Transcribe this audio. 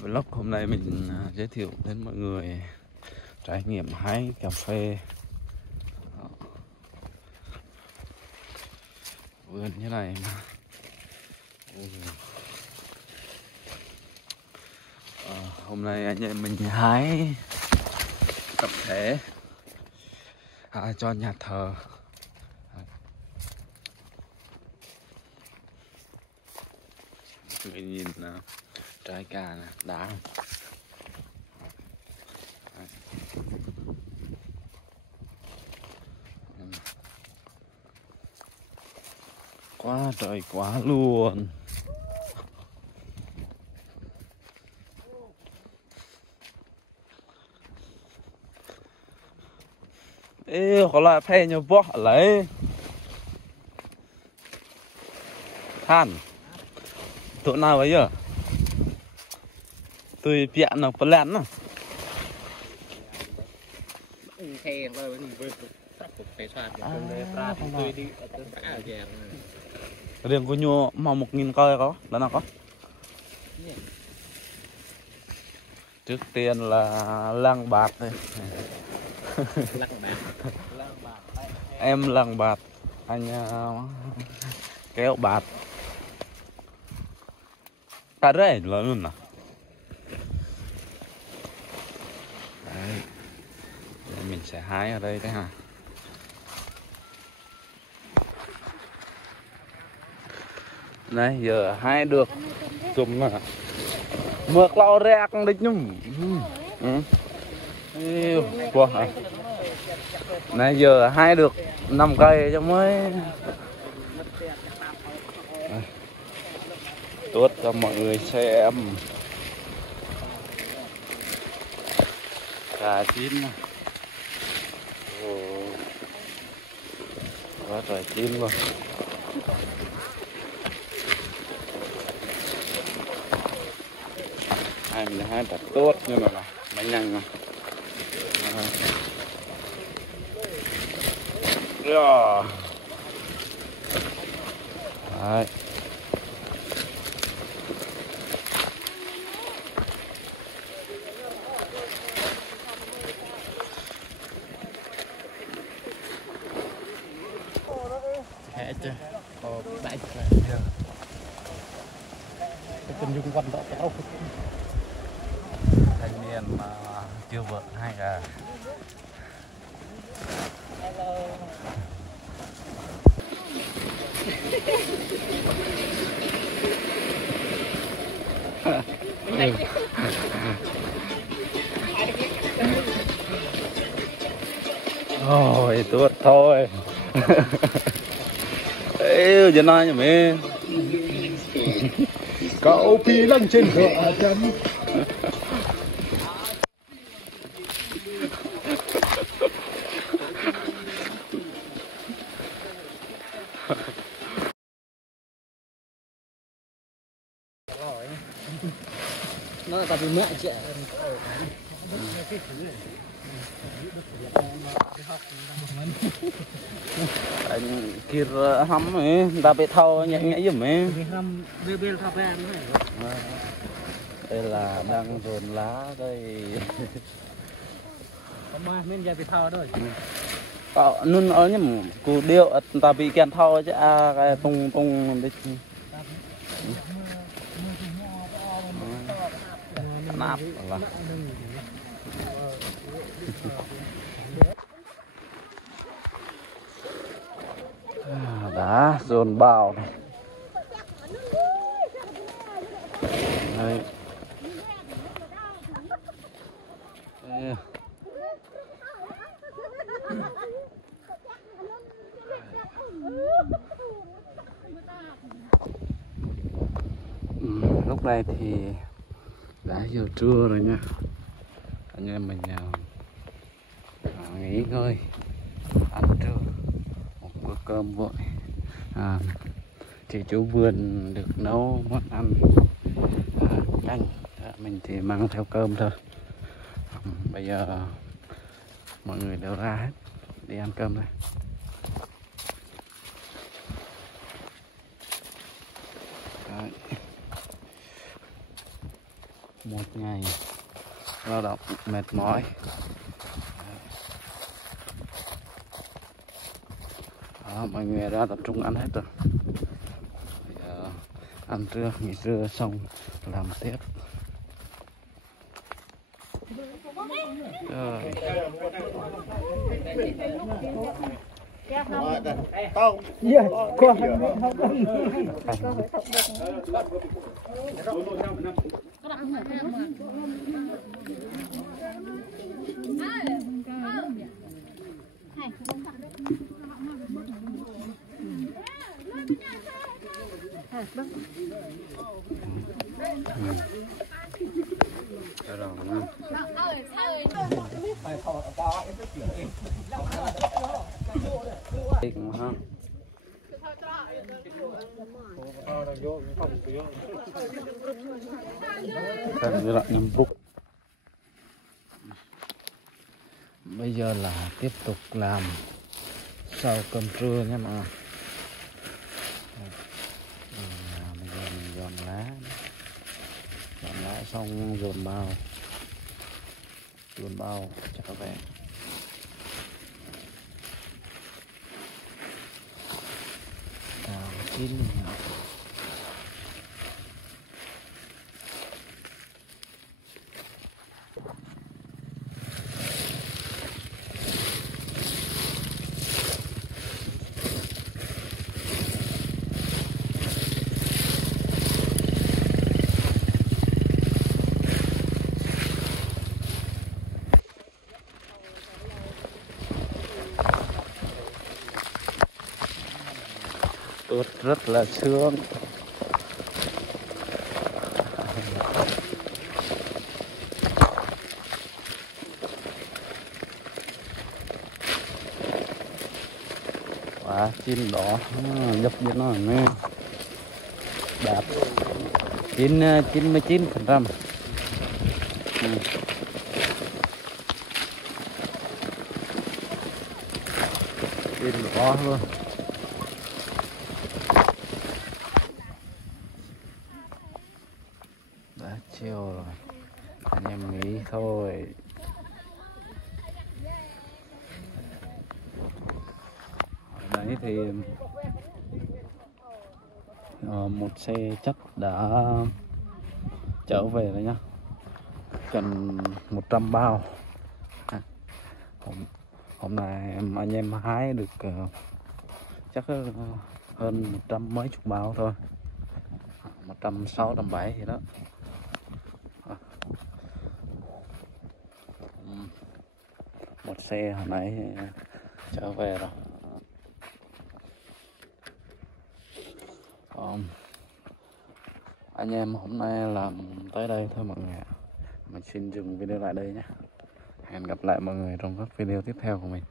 Vlog hôm nay mình giới thiệu đến mọi người trải nghiệm hái cà phê vườn như này mà. Hôm nay anh em mình hái tập thể cho nhà thờ. Mình nhìn trái cà này, đá không? Quá trời quá luôn. Ê, có là phe nhiều bó lấy than tụi nào bây giờ tôi piện nó có lén nó riêng của nhua màu 1.000 coi có đó nào có. Trước tiên là lăng bạc đây. Em lăng bạc, anh kéo bạc cả rễ lớn luôn à. Đấy. Đây mình sẽ hái ở đây đấy hả. Đây giờ hái được chùm là mượt lau rạc đích nhung. Wow. Này giờ hái được 5 cây cho mới tốt cho mọi người xem. Cà chín quá trời chín luôn. Hai mình hái thật tốt nhưng mà bánh nhanh mà. Đấy. Hết chưa? Có bãi chưa? Cái tình dung quanh đó kéo. Thanh niên mà chưa vợ hai gà. Ôi tuột thôi. Ê giờ nói nhỉ mẹ. Cậu phi lăng trên cửa chân. Nó là tại vì mẹ chị anh kia hâm ấy, ta bị thâu nhẹ nhẹ giùm ấy. Đây là đang dồn lá đây. nên giờ bị thâu thôi. Nun ở nhầm cụ điệu ta bị kèn thâu chứ cái tung tung đi. Nắp là đá dồn bào này. Đây. Đây. Lúc này thì đã giờ trưa rồi nha. Anh em mình nghỉ ngơi ăn trưa một bữa cơm vội. Thì chú vườn được nấu món ăn canh, mình chỉ mang theo cơm thôi. Bây giờ mọi người đều ra hết đi ăn cơm đây. Đấy. một ngày lao động mệt mỏi. Đó, mọi người ra tập trung ăn hết rồi. Bây giờ ăn trưa, nghỉ trưa xong làm tiếp. Rồi. Bây giờ là tiếp tục làm sau cơm trưa nha mọi người. Bây giờ mình dọn lá xong dồn bao trở về. Cào chín ướt rất là sướng. Quá chín đỏ dập cho nó nè, đạt 99%. Chín đỏ luôn. Đã chiều rồi, anh em nghỉ thôi. Ở đấy thì một xe chất đã trở về rồi nhá, cần 100 bao. Hôm nay anh em hái được chắc hơn 100 mấy chục bao thôi, 160, 170 gì đó. Một xe hồi nãy trở về rồi. Anh em hôm nay làm tới đây thôi mọi người ạ. Mình xin dừng video lại đây nhé. Hẹn gặp lại mọi người trong các video tiếp theo của mình.